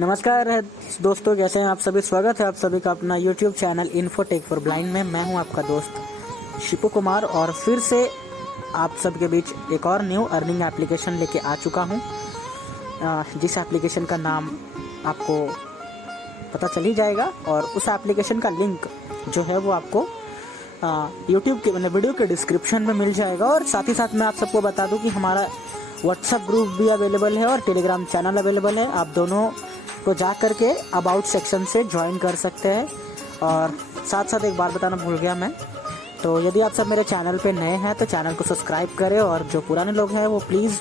नमस्कार दोस्तों, कैसे हैं आप सभी। स्वागत है आप सभी का अपना YouTube channel infotech for blind में। मैं हूं आपका दोस्त शिपू कुमार और फिर से आप सबके बीच एक और न्यू अर्निंग एप्लीकेशन लेके आ चुका हूं, जिस एप्लीकेशन का नाम आपको पता चल ही जाएगा और उस एप्लीकेशन का लिंक जो है वो आपको YouTube के वीडियो के डिस्क्रिप्शन में मिल जाएगा। और साथ ही साथ मैं आप सबको बता दूं कि हमारा व्हाट्सएप ग्रुप भी अवेलेबल है और टेलीग्राम चैनल अवेलेबल है। आप दोनों को जा करके अबाउट सेक्शन से ज्वाइन कर सकते हैं। और साथ साथ एक बात बताना भूल गया मैं, तो यदि आप सब मेरे चैनल पे नए हैं तो चैनल को सब्सक्राइब करें और जो पुराने लोग हैं वो प्लीज़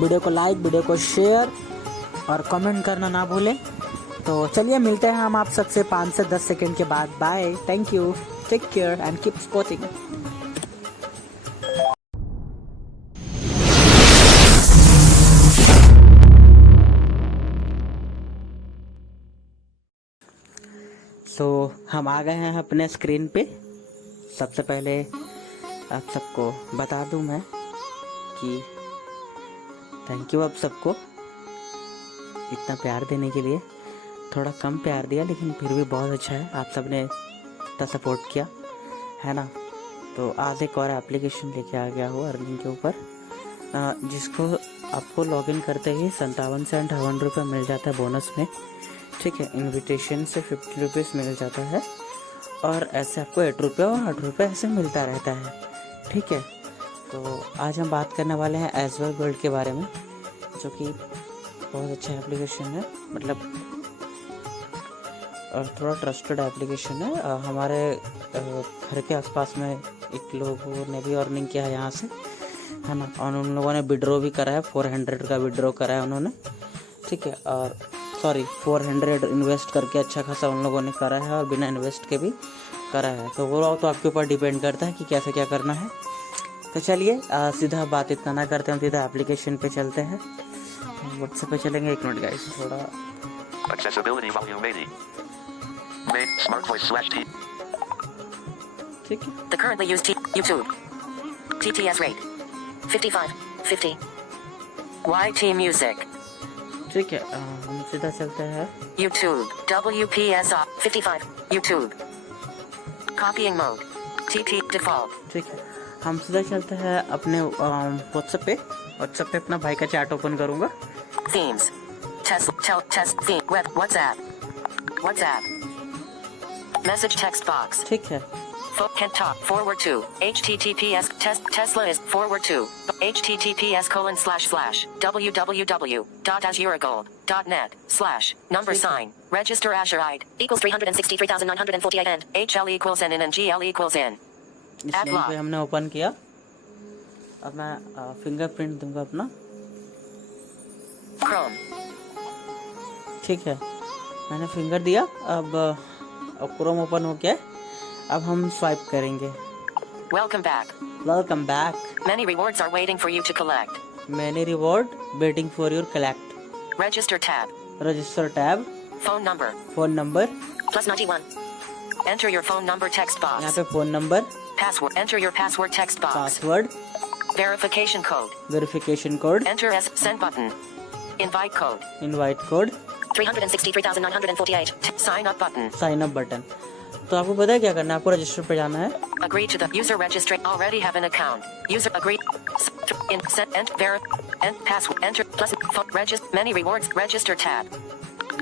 वीडियो को लाइक, वीडियो को शेयर और कमेंट करना ना भूलें। तो चलिए मिलते हैं हम आप सबसे 5 से 10 सेकेंड के बाद। Bye, thank you, take care and keep supporting. तो हम आ गए हैं अपने स्क्रीन पे। सबसे पहले आप सबको बता दूं मैं कि थैंक यू आप सबको इतना प्यार देने के लिए। थोड़ा कम प्यार दिया लेकिन फिर भी बहुत अच्छा है, आप सब ने इतना सपोर्ट किया है ना। तो आज एक और एप्लीकेशन लेके आ गया हो अर्निंग के ऊपर, जिसको आपको लॉगिन करते ही 57 से 58 रुपये मिल जाता है बोनस में। ठीक है, इनविटेशन से 50 रुपीज़ मिल जाता है और ऐसे आपको 8 रुपये और 8 रुपये ऐसे मिलता रहता है। ठीक है, तो आज हम बात करने वाले हैं एज़्योर गोल्ड के बारे में, जो कि बहुत अच्छा एप्लीकेशन है, मतलब और थोड़ा ट्रस्टेड एप्लीकेशन है। हमारे घर के आसपास में एक लोगों ने भी अर्निंग किया है यहाँ से, है ना। और उन लोगों ने विड्रॉ भी करा है, 400 का विड्रॉ करा है उन्होंने। ठीक है, और 400 इन्वेस्ट करके अच्छा खासा उन लोगों ने करा है और बिना इन्वेस्ट के भी करा है। तो वो तो आपके ऊपर डिपेंड करता है कि कैसे क्या करना है। तो चलिए सीधा बात इतना ना करते हैं, सीधा एप्लीकेशन पे चलते हैं। व्हाट्सएप पे चलेंगे, 1 मिनट गाइस थोड़ा। Accessibility volume 80. Main smart voice /T. ठीक है, The currently used YouTube TTS rate 5550 YT music ठीक है, हम सीधा चलते हैं। YouTube WPS 55 YouTube copying mode TT default। ठीक है, हम सीधा चलते हैं अपने व्हाट्सएप पे। व्हाट्सएप पे अपना भाई का चैट ओपन करूंगा। themes test theme web WhatsApp message text box ठीक है, can talk forward to https Tesla is forward to https://www.azuregold.net/number register Azure ID equals 363,948 and HL equals N and GL equals N। इस link पे हमने open किया। अब मैं fingerprint दूंगा अपना। Chrome ठीक है, मैंने फिंगर दिया। अब क्रोम ओपन हो गया। अब हम स्वाइप करेंगे। welcome back welcome back. many rewards are waiting for you to collect many reward waiting for your collect. register tab register tab, phone number phone number, +91 enter your phone number text यहाँ box पे phone number, password enter your password text box password, verification code verification code, enter as send button invite code invite code, 363,948 sign up button sign up button. तो आपको पता है क्या करना है, आपको रजिस्टर पे जाना है। agree to the user register already have an account user agree in set and password enter plus register many rewards register tab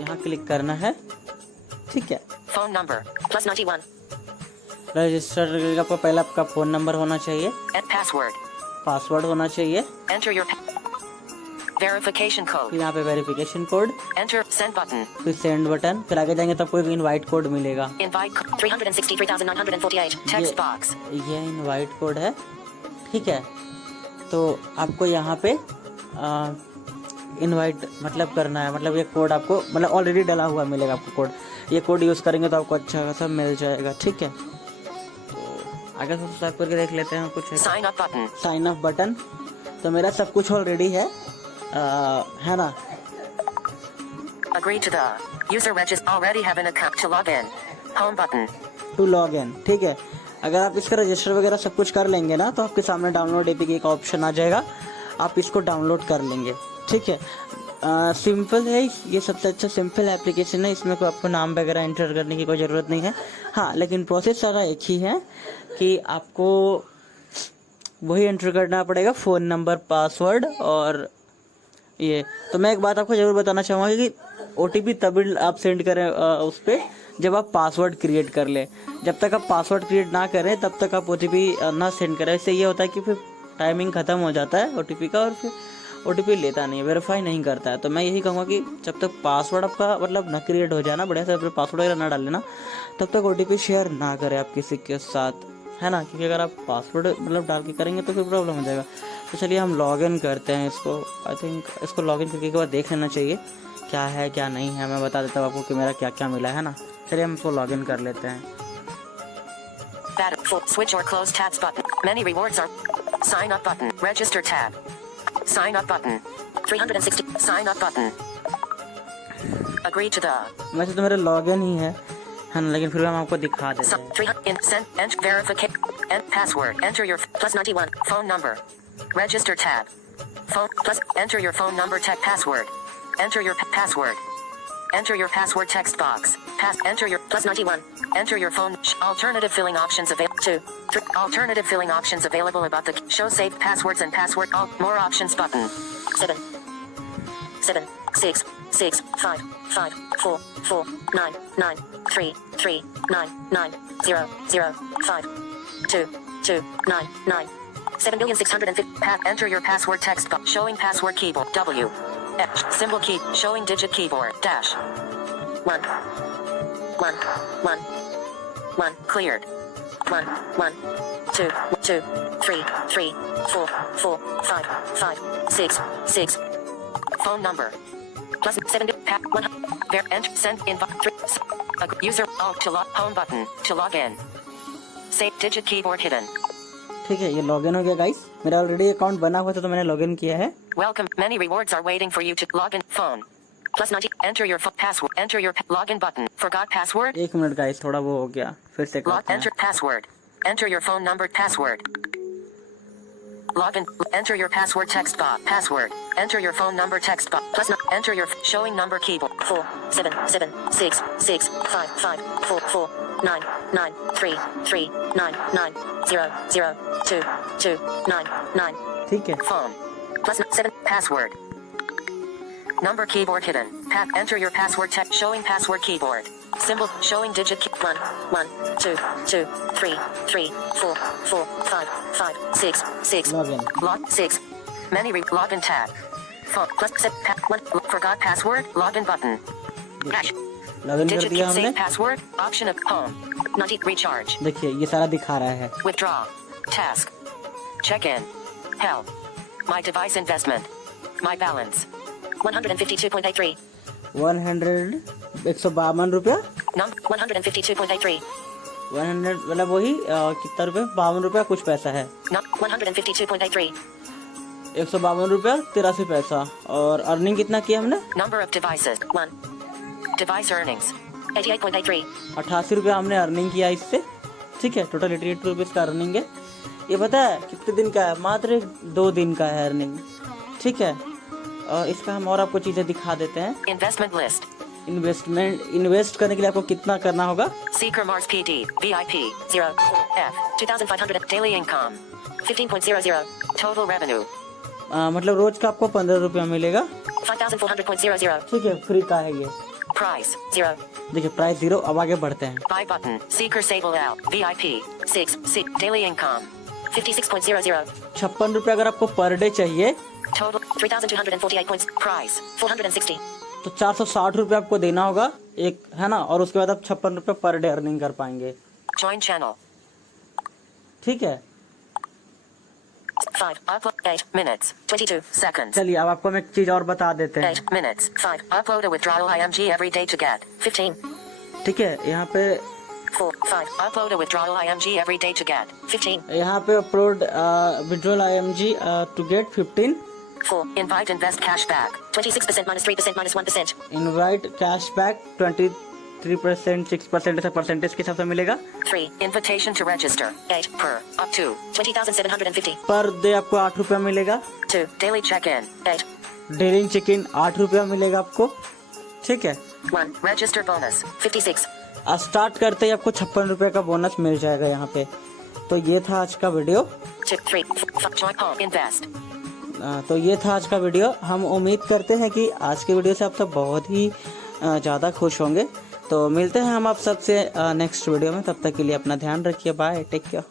यहाँ क्लिक करना है। ठीक है, phone number +91 रजिस्टर आपका पहला आपका फोन नंबर होना चाहिए, and password पासवर्ड होना चाहिए, enter your verification code फिर यहाँ पे verification code, enter send button फिर सेंड बटन, फिर आगे जाएंगे तो आपको एक इनवाइट कोड मिलेगा। invite 363,948 text box ये इनवाइट कोड है। ठीक है, तो आपको यहाँ पे इनवाइट मतलब करना है, मतलब ये कोड आपको मतलब ऑलरेडी डला हुआ मिलेगा आपको कोड। ये कोड यूज़ करेंगे तो आपको अच्छा खासा मिल जाएगा। ठीक है, तो आगे से स्वाइप करके देख लेते हैं कुछ। sign up button sign up button, तो मेरा सब कुछ ऑलरेडी है ना। agree to the user register already have an account to log in home button to log in. ठीक है, अगर आप इसका रजिस्टर वगैरह सब कुछ कर लेंगे ना तो आपके सामने डाउनलोड एपीके का ऑप्शन आ जाएगा, आप इसको डाउनलोड कर लेंगे। ठीक है, सिंपल है, ये सबसे अच्छा सिंपल एप्लीकेशन है। इसमें कोई आपको नाम वगैरह एंटर करने की कोई ज़रूरत नहीं है। हाँ, लेकिन प्रोसेस सारा एक ही है कि आपको वही एंटर करना पड़ेगा, फ़ोन नंबर, पासवर्ड और ये। तो मैं एक बात आपको ज़रूर बताना चाहूँगा कि OTP तभी आप सेंड करें उस पर जब आप पासवर्ड क्रिएट कर लें। जब तक आप पासवर्ड क्रिएट ना करें तब तक आप OTP ना सेंड करें। इससे ये होता है कि फिर टाइमिंग ख़त्म हो जाता है OTP का और फिर OTP लेता नहीं है, वेरीफाई नहीं करता है। तो मैं यही कहूँगा कि जब तक पासवर्ड आपका मतलब ना क्रिएट हो जाए ना, बढ़िया से अपने पासवर्ड वगैरह ना डाल लेना, तब तक OTP शेयर ना करें आप किसी के साथ, है ना। क्योंकि अगर आप पासवर्ड मतलब डाल के करेंगे तो फिर प्रॉब्लम हो जाएगा। तो चलिए हम लॉगिन करते हैं इसको। आई थिंक इसको लॉगिन करके एक बार देख लेना चाहिए क्या है क्या नहीं है। मैं बता देता हूँ आपको कि मेरा क्या क्या मिला है ना। चलिए हम इसको लॉगिन कर लेते हैं। Switch or close tabs button. Many rewards are sign up button. Register tab. Sign up button. 360 sign up button. Agree to the. वैसे तो मेरा लॉगिन ही है ना, लेकिन फिर हम आपको दिखा देते हैं। 300 send and verification and password. Enter your +91 phone number. Register tab. Phone plus enter your phone number tech password. Enter your password. Enter your password text box. Enter your +91. Enter your phone. Alternative filling options available. 2. 3. Alternative filling options available about the show saved passwords and password. More options button. 7. 7. 6. 6. 5. 5. 4. 4. 9. 9. 3. 3. 9. 9. 0. 0. 5. 2. 2. 9. 9. 7,650. Enter your password text box. Showing password keyboard. W. H. Symbol key. Showing digit keyboard. Dash. 1. 1. 1. 1. Cleared. 1. 1. 2. 2. 3. 3. 4. 4. 5. 5. 6. 6. Phone number. +7. 1. Enter. Send. Invite. 3. User. Alt to log. Home button. To log in. Save digit keyboard hidden. ठीक है, ये login हो गया guys. मेरा already account बना हुआ था तो मैंने लॉगिन किया है। Welcome. Many rewards are waiting for you to log in. Phone. +90. Enter your password. Enter your login button. Forgot password. एक मिनट गाइस, थोड़ा वो हो गया, फिर से करते हैं। Enter password. Enter your phone number password. Login. Enter your password text box. Password. Enter your phone number text box. Enter your showing number keyboard. 4 7 7 6 6 5 5 4 4 9 9 3 3 9 9 0 0 2 2 9 9. ठीक है। Phone. +7. Password. Number keyboard hidden. Enter your password text. Showing password keyboard. Symbol. Showing digit. 1 1 2 2 3 3 4 4 5 5 6 6. Login. Log 6. Many login tab. Phone. +7. 1. Forgot password. Login button. Dash. Login कर Digit दिया key. हमने। Save password. Option of home. 90. Recharge. देखिए ये सारा दिखा रहा है। Withdraw. Task. Check in. Help. My device investment. My balance. 152.83. 152 रुपया। 152.83. 100 मतलब वही कितना रुपये, 52 रुपया कुछ पैसा है। 152.83. 152 रुपया 83 पैसा। और अर्निंग कितना किया हमने? Number of devices. 1. Device earnings. 88.83. 88 रुपया हमने अर्निंग किया इससे। ठीक है, टोटल 88 रुपीज़ का अर्निंग है। ये पता है कितने दिन का है? मात्र 2 दिन का है अर्निंग। ठीक है, और इसका हम और आपको चीज़ें दिखा देते हैं। Investment list. इन्वेस्ट करने के लिए आपको कितना करना होगा? Seeker Mars PD. VIP. 0. F. 2,500. Daily income. 15.00. Total revenue. मतलब रोज का आपको 15 रुपया मिलेगा। 5,400.00. ठीक है, फ्री का है ये। Price. 0. देखिए प्राइस 0। अब आगे बढ़ते हैं। Buy button. Seeker Sable out. VIP. 6. Daily income. 56.00. 56 रुपया अगर आपको पर डे चाहिए Total 3,248 points. Price 460. तो 460 रुपया आपको देना होगा एक, है ना। और उसके बाद आप 56 रुपये पर डे अर्निंग कर पाएंगे। Join channel. ठीक है, 5. Upload 8 minutes 22 seconds. चलिए अब आपको हम एक चीज और बता देते हैं। 8 minutes 5. Upload a withdrawal IMG every day to get 15. ठीक है, यहाँ पे 4 5. Upload a withdrawal IMG every day to get 15. यहाँ पे upload withdrawal IMG to get 15। 4. Invite invest cash back 26% -3% -1%. Invite cash back 23%, 6% ऐसा परसेंटेज के हिसाब से मिलेगा। 3. Invitation to register 8 per up to 20,750. Per day आपको 8 रुपया मिलेगा। 2. Daily check-in 8. ड्रिलिंग चिकन 8 रुपया मिलेगा आपको, ठीक है। 1. Register bonus 56. स्टार्ट करते ही आपको 56 रुपये का बोनस मिल जाएगा यहाँ पे। तो ये था आज का video. Tip 3. Join home invest. तो ये था आज का वीडियो। हम उम्मीद करते हैं कि आज के वीडियो से आप सब बहुत ही ज़्यादा खुश होंगे। तो मिलते हैं हम आप सबसे नेक्स्ट वीडियो में, तब तक के लिए अपना ध्यान रखिए। Bye, take care.